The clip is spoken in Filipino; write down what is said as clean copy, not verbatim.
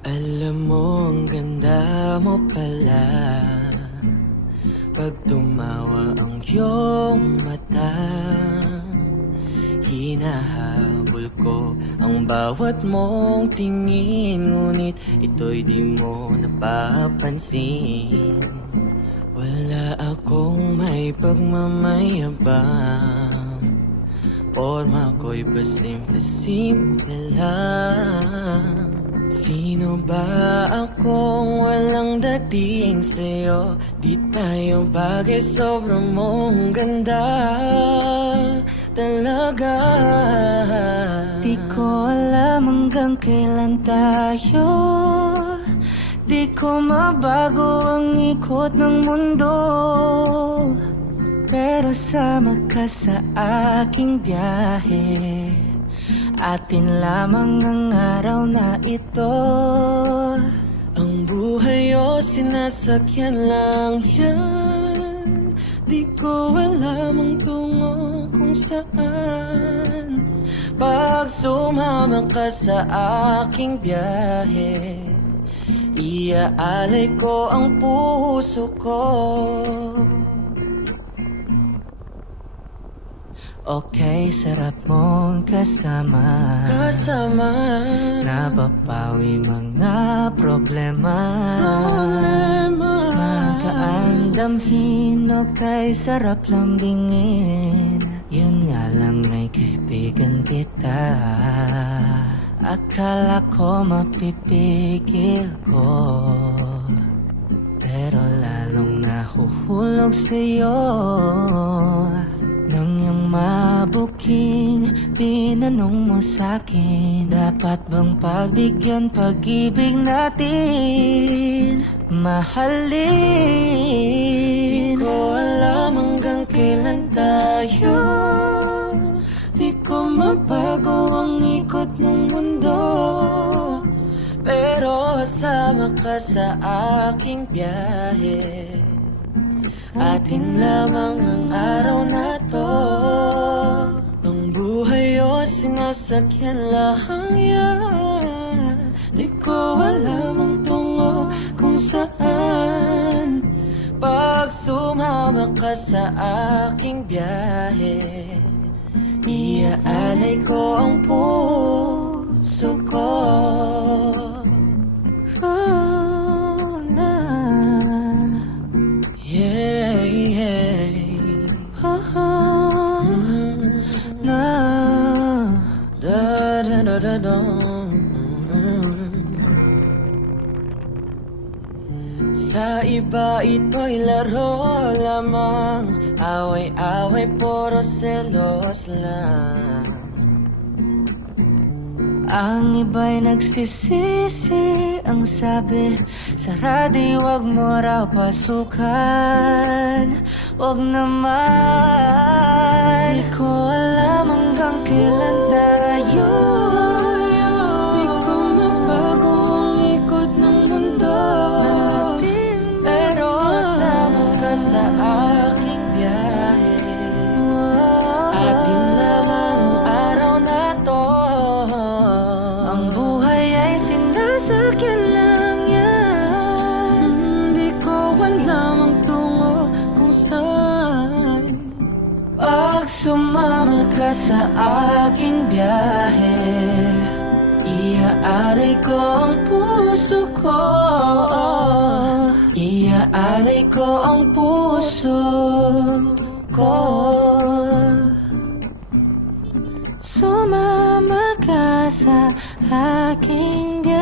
Alam mo, ang ganda mo pala pag tumawa ang iyong mata. Hinahabol ko ang bawat mong tingin, ngunit ito'y di mo napapansin. Wala akong may pagmamayabang, forma ko'y pasimple-simple lang. Sino ba akong walang dating sa'yo? Di tayo bagay, sobrang mong ganda talaga. Di ko alam hanggang kailan tayo, di ko mabago ang ikot ng mundo, pero sama ka sa aking biyahe. Atin lamang ang araw na ito. Ang buhay o sinasakyan lang yan, di ko alam ang tungo kung saan. Pag sumama ka sa aking biyahe, iaalay ko ang puso ko. Okay, sarap mong kasama, napapawi mga problema. Magaan damhin, okay, sarap lambingin. Yun nga lang ay kaibigan kita. Akala ko mapipigil ko, pero lalong nahuhulog sa'yo. Nang iyong mabuking tinanong mo sa'kin, dapat bang pagbigyan pag-ibig natin, mahalin? Di ko alam hanggang kailan tayo, di ko mabago ang ikot ng mundo, pero sama ka sa aking biyahe. Atin lamang ang araw na to. Ang buhay o sinasakyan lang yan, di ko alam ang tungo kung saan. Pag sumama ka sa aking biyahe, iaalay ko ang puso ko. Sa iba ito'y laro lamang, away-away puro selos lang. Ang iba'y nagsisisi, ang sabi sa radyo, wag mo raw pasukan. Wag naman, di ko alam hanggang kailan tayo, di ko mabago ang ikot ng mundo, pero sama ka sa aking biyahe. Atin lamang ang araw na to. Ang buhay ay sinasakyan lang yan, di ko alam ang tungo kung saan. Pag sumama ka sa aking biyahe, iaalay ko ang puso ko. Iaalay ko ang puso ko. Sumama ka sa aking biyahe.